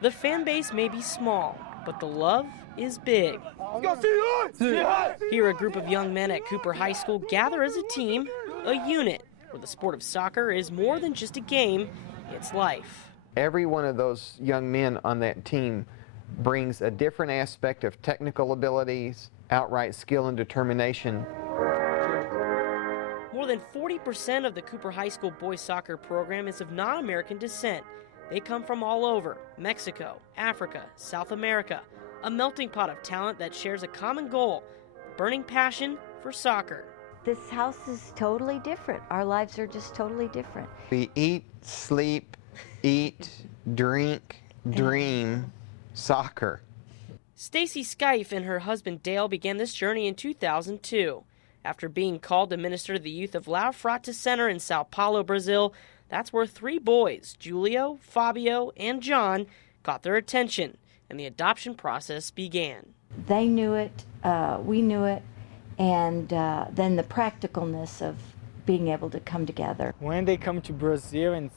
The fan base may be small, but the love is big. Here, a group of young men at Cooper High School gather as a team, a unit, where the sport of soccer is more than just a game, it's life. Every one of those young men on that team brings a different aspect of technical abilities, outright skill and determination. More than 40% of the Cooper High School boys soccer program is of non-American descent. They come from all over: Mexico, Africa, South America, a melting pot of talent that shares a common goal, burning passion for soccer. This house is totally different. Our lives are just totally different. We eat, sleep, eat, drink, dream soccer. Stacy Skife and her husband Dale began this journey in 2002. After being called to minister to the youth of La Frata Center in Sao Paulo, Brazil, that's where three boys, Julio, Fabio, and John, caught their attention, and the adoption process began. They knew it, we knew it, and then the practicalness of being able to come together. When they come to Brazil and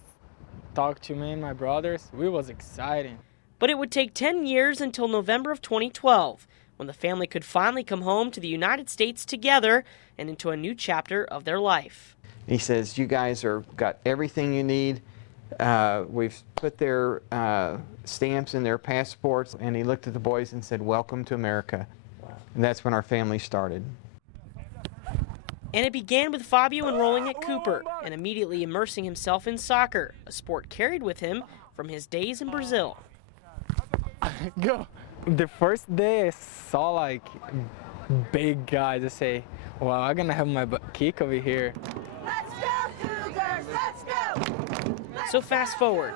talk to me and my brothers, it was exciting. But it would take 10 years until November of 2012, when the family could finally come home to the United States together and into a new chapter of their life. He says, you guys got everything you need. We've put their stamps in their passports, and he looked at the boys and said, welcome to America. And that's when our family started. And it began with Fabio enrolling at Cooper and immediately immersing himself in soccer, a sport carried with him from his days in Brazil. Go. The first day I saw like big guys. I say, wow, I'm gonna have my kick over here. Let's go, Cougars! Let's go! So fast forward,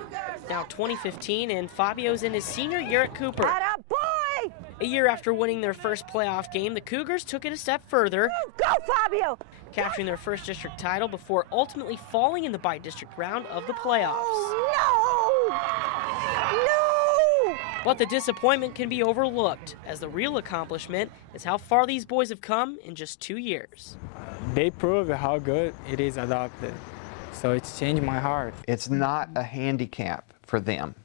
now 2015, and Fabio's in his senior year at Cooper. Attaboy! A year after winning their first playoff game, the Cougars took it a step further, Go, Fabio! capturing their first district title before ultimately falling in the bi-district round of the playoffs. Oh, no! No! But the disappointment can be overlooked, as the real accomplishment is how far these boys have come in just 2 years. They prove how good it is adopted. So it's changed my heart. It's not a handicap for them.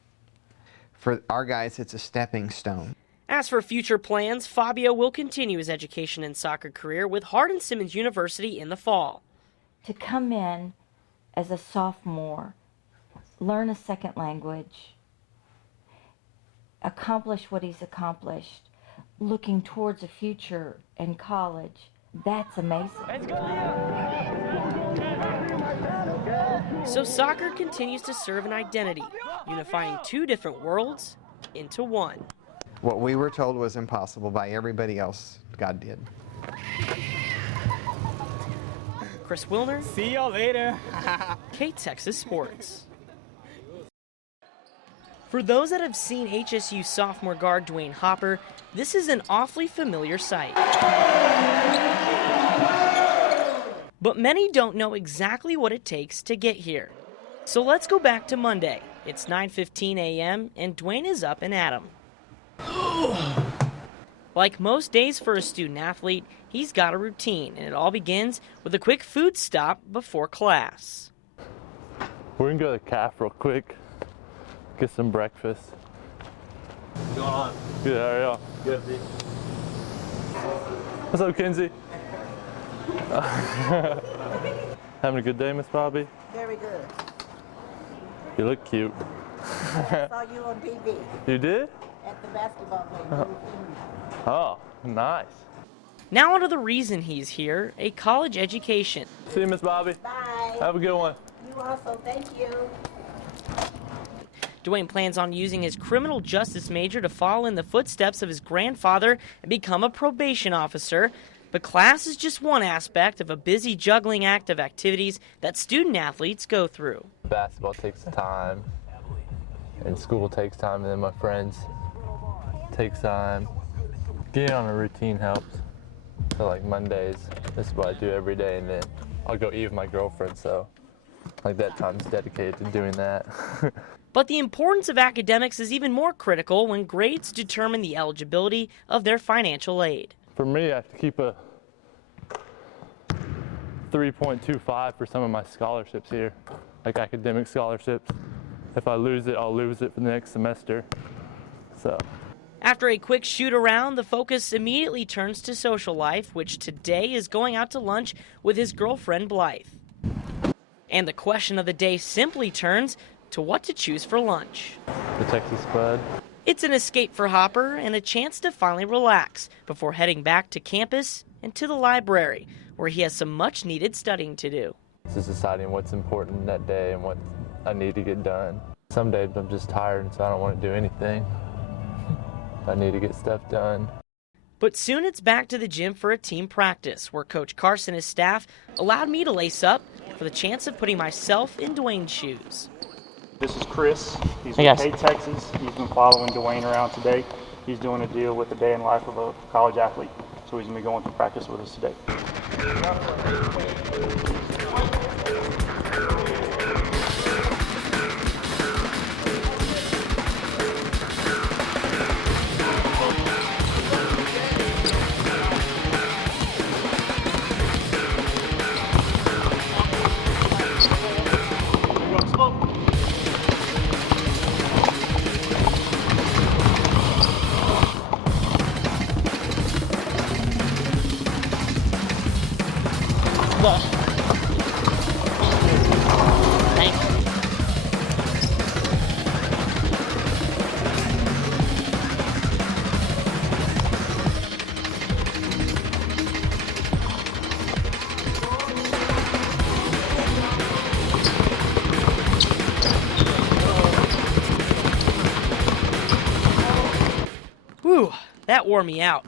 For our guys, it's a stepping stone. As for future plans, Fabio will continue his education and soccer career with Hardin-Simmons University in the fall. To come in as a sophomore, learn a second language, accomplish what he's accomplished, looking towards a future in college, that's amazing. So soccer continues to serve an identity, unifying two different worlds into one. What we were told was impossible by everybody else, God did. Chris Wilner, See y'all later. KTXS Sports. For those that have seen HSU sophomore guard Duane Hopper, this is an awfully familiar sight. But many don't know exactly what it takes to get here. So let's go back to Monday. It's 9:15 a.m. and Duane is up and at 'em. Like most days for a student athlete, he's got a routine, and it all begins with a quick food stop before class. We're gonna go to the calf real quick, get some breakfast. What's going on? Good, how are y'all? Good. What's up, Kenzie? Having a good day, Miss Bobby? Very good. You look cute. I saw you on TV You did? at the basketball game. Oh, nice. Now onto the reason he's here, a college education. See you, Miss Bobby. Bye. Have a good one. You also. Thank you. Duane plans on using his criminal justice major to follow in the footsteps of his grandfather and become a probation officer. But class is just one aspect of a busy juggling act of activities that student athletes go through. Basketball takes time, and school takes time, and then my friends takes time. Getting on a routine helps. So like Mondays, this is what I do every day, and then I'll go eat with my girlfriend, so like that time's dedicated to doing that. But the importance of academics is even more critical when grades determine the eligibility of their financial aid. For me, I have to keep a 3.25 for some of my scholarships here, like academic scholarships. if I lose it, I'll lose it for the next semester. So. After a quick shoot around, the focus immediately turns to social life, which today is going out to lunch with his girlfriend Blythe. And the question of the day simply turns to what to choose for lunch. The Texas Spud. It's an escape for Hopper and a chance to finally relax before heading back to campus and to the library, where he has some much-needed studying to do. It's just deciding what's important that day and what I need to get done. Some days I'm just tired, and so I don't want to do anything. I need to get stuff done. But soon it's back to the gym for a team practice, where Coach Carson and his staff allowed me to lace up for the chance of putting myself in Duane's shoes. This is Chris. He's with KTXS. He's been following Duane around today. He's doing a deal with the day in life of a college athlete. So he's going to be going to practice with us today. Whew, that wore me out.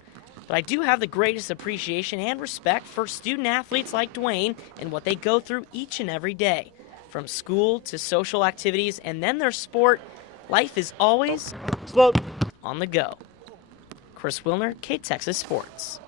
But I do have the greatest appreciation and respect for student athletes like Duane and what they go through each and every day. From school to social activities and then their sport, life is always on the go. Chris Wilner, KTXS Sports.